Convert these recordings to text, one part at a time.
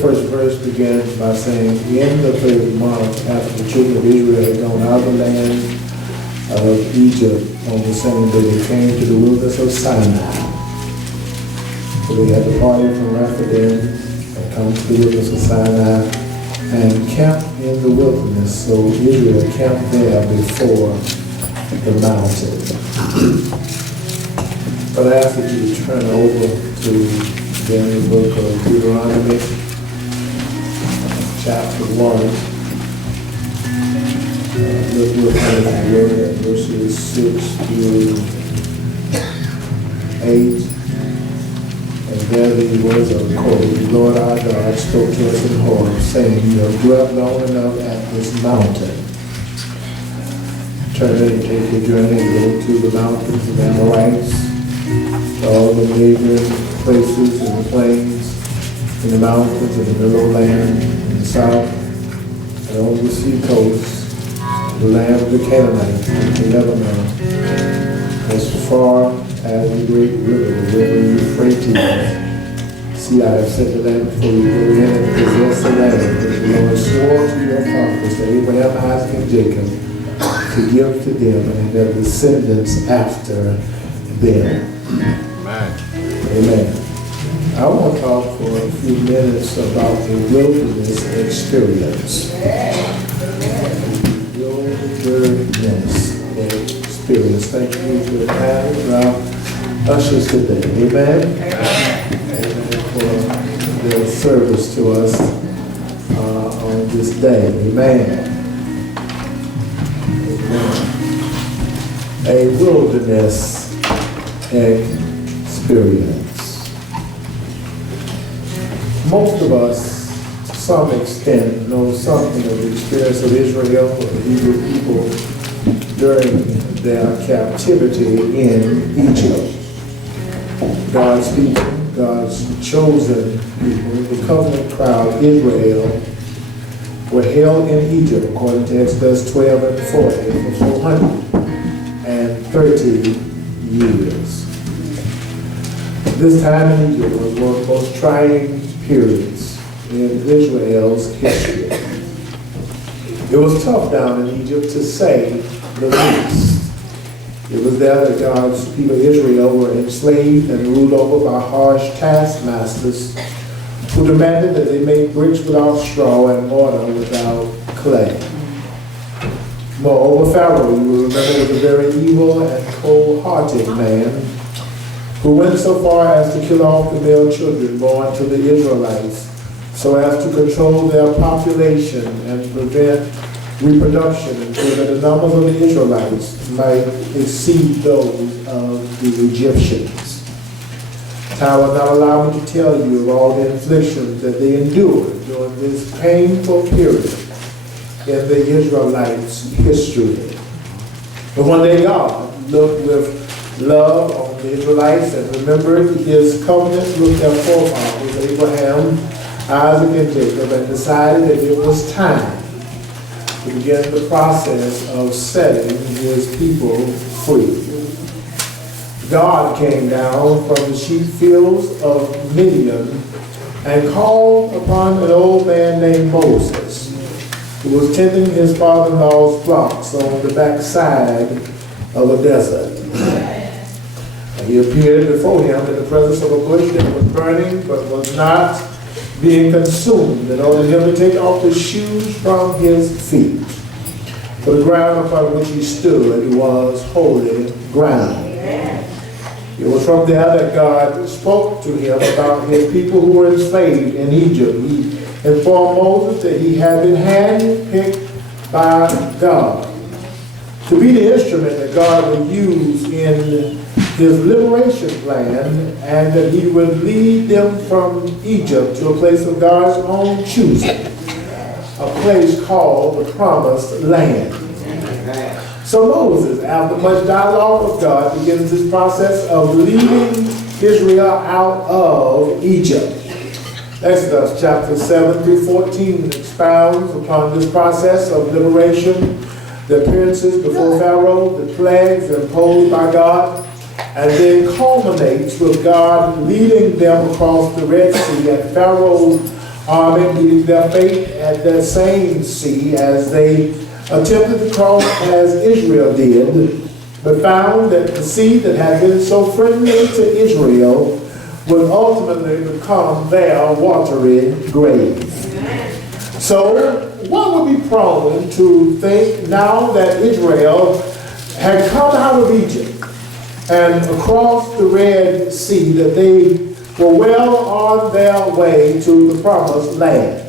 first verse begins by saying, in the third month, after the children of Israel had gone out of the land of Egypt, on the same day they came to the wilderness of Sinai. So they had departed from Reverend and come to the wilderness of Sinai and camped in the wilderness. So Israel camped there before the mountain. But I ask that you turn over to the book of Deuteronomy, chapter 1. Look with me at verses 6 through 8. And there the words are recorded. The Lord our God spoke to us in Horeb, saying, you have dwelt long enough at this mountain. Turn and take your journey, go to the mountains of Amorites, to all the neighboring places in the plains, in the mountains, in the lowland, in the south, and on the sea coast, the land of the Canaanites, and the Lebanon, as far as the great river, the river Euphrates. See, I have set the land before you. Go in and possess the land which the Lord swore to your fathers, to Abraham, Isaac, and Jacob, to give to them and their descendants after them. Amen. Amen. I want to talk for a few minutes about the wilderness experience. Wilderness experience. Thank you for the hand our ushers today. Amen. Amen for their service to us on this day. Amen. Amen. A wilderness experience. Most of us, to some extent, know something of the experience of Israel or the Hebrew people during their captivity in Egypt. God's people, God's chosen people, the covenant crowd, Israel, were held in Egypt, according to Exodus 12 and 40, for 430 years. This time in Egypt was one of the most trying periods in Israel's history. It was tough down in Egypt, to say the least. It was there that God's people Israel were enslaved and ruled over by harsh taskmasters who demanded that they make bricks without straw and mortar without clay. Moreover, Pharaoh, you will remember, was a very evil and cold-hearted man who went so far as to kill off the male children born to the Israelites so as to control their population and prevent reproduction, and so that the numbers of the Israelites might exceed those of the Egyptians. Time will not allow me to tell you of all the inflictions that they endured during this painful period in the Israelites' history. But one day God looked with love on the Israelites and remembered his covenant with their forefathers, Abraham, Isaac, and Jacob, and decided that it was time to begin the process of setting his people free. God came down from the sheep fields of Midian and called upon an old man named Moses, who was tending his father-in-law's flocks on the backside of a desert. He appeared before him in the presence of a bush that was burning but was not being consumed, and ordered him to take off the shoes from his feet. For the ground upon which he stood was holy ground. It was from there that God spoke to him about his people who were enslaved in Egypt. He informed Moses that he had been handpicked by God to be the instrument that God would use in his liberation plan, and that he would lead them from Egypt to a place of God's own choosing, a place called the Promised Land. So Moses, after much dialogue with God, begins this process of leading Israel out of Egypt. Exodus chapter 7 through 14 expounds upon this process of liberation, the appearances before Pharaoh, the plagues imposed by God, and then culminates with God leading them across the Red Sea and Pharaoh's army meeting their fate at that same sea as they attempted to cross as Israel did, but found that the sea that had been so friendly to Israel would ultimately become their watery grave. So one would be prone to think now that Israel had come out of Egypt and across the Red Sea that they were well on their way to the promised land.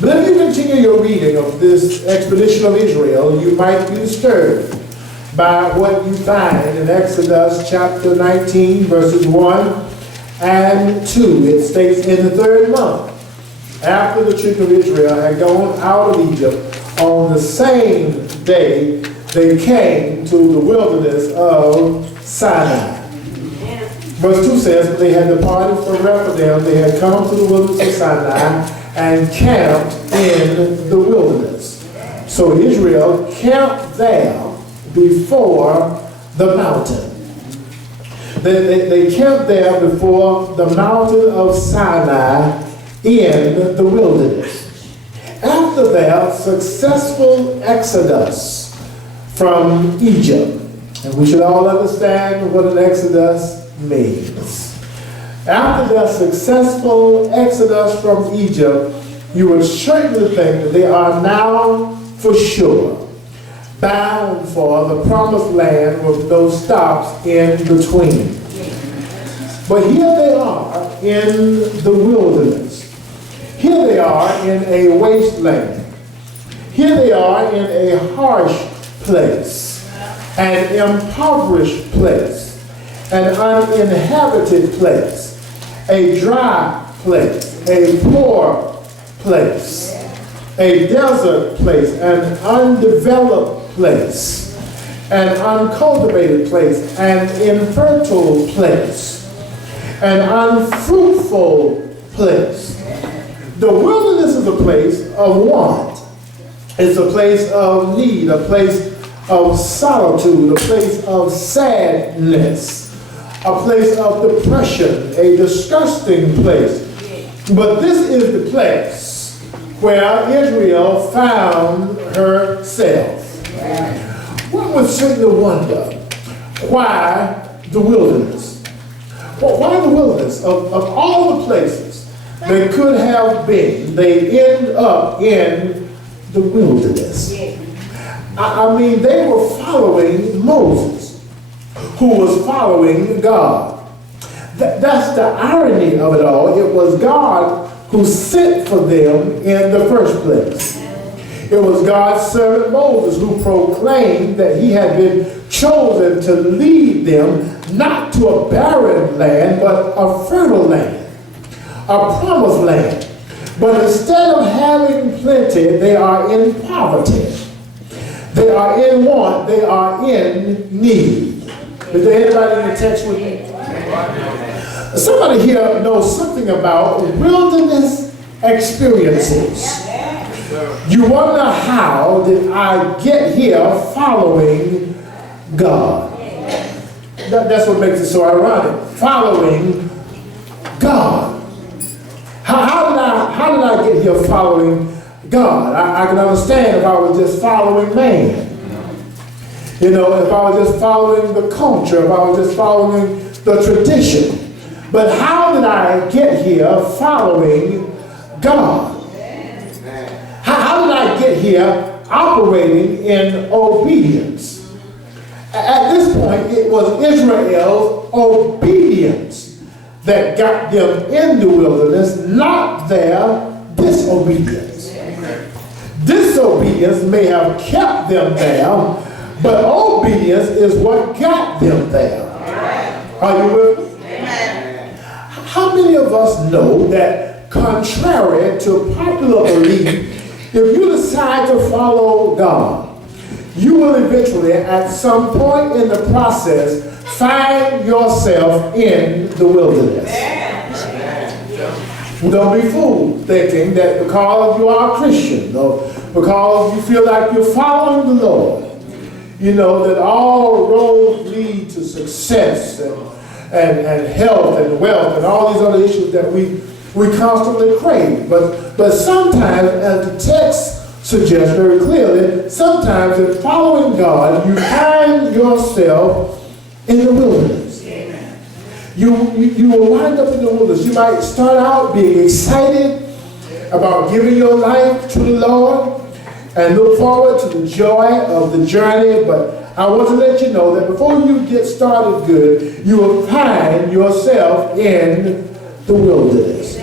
But if you continue your reading of this expedition of Israel, you might be disturbed by what you find in Exodus chapter 19, verses 1 and 2. It states, in the 3rd month, after the children of Israel had gone out of Egypt, on the same day they came to the wilderness of Sinai. Verse 2 says, they had departed from Reverend, they had come to the wilderness of Sinai and camped in the wilderness. So Israel camped there before the mountain. They camped there before the mountain of Sinai in the wilderness. After their successful exodus from Egypt, and we should all understand what an exodus means. After their successful exodus from Egypt, you would certainly think that they are now for sure bound for the promised land with no stops in between. But here they are in the wilderness. Here they are in a wasteland. Here they are in a harsh place, an impoverished place, an uninhabited place, a dry place, a poor place, a desert place, an undeveloped place, an uncultivated place, an infertile place, an unfruitful place. The wilderness is a place of want. It's a place of need, a place of solitude, a place of sadness, a place of depression, a disgusting place. But this is the place where Israel found herself. One would certainly wonder, why the wilderness? Well, why the wilderness? Of all the places they could have been, they end up in the wilderness. I mean, they were following Moses, who was following God. That's the irony of it all. It was God who sent for them in the first place. It was God's servant Moses who proclaimed that he had been chosen to lead them not to a barren land, but a fertile land, a promised land. But instead of having plenty, they are in poverty. They are in want. They are in need. Is there anybody in the text with me? Somebody here knows something about wilderness experiences. You wonder, how did I get here following God? That's what makes it so ironic. Following God. How did I get here following God? I can understand if I was just following man. You know, if I was just following the culture, if I was just following the tradition. But how did I get here following God? How did I get here operating in obedience? At this point, it was Israel's obedience that got them in the wilderness, not their disobedience. Disobedience may have kept them there, but obedience is what got them there. Are you with me? How many of us know that, contrary to popular belief, if you decide to follow God, you will eventually, at some point in the process, find yourself in the wilderness. Don't be fooled thinking that because you are a Christian, or because you feel like you're following the Lord, you know, that all roads lead to success and health and wealth and all these other issues that we we constantly crave. But sometimes, as the text suggests very clearly, sometimes in following God, you find yourself in the wilderness. Amen. You will wind up in the wilderness. You might start out being excited about giving your life to the Lord and look forward to the joy of the journey, but I want to let you know that before you get started good, you will find yourself in the wilderness.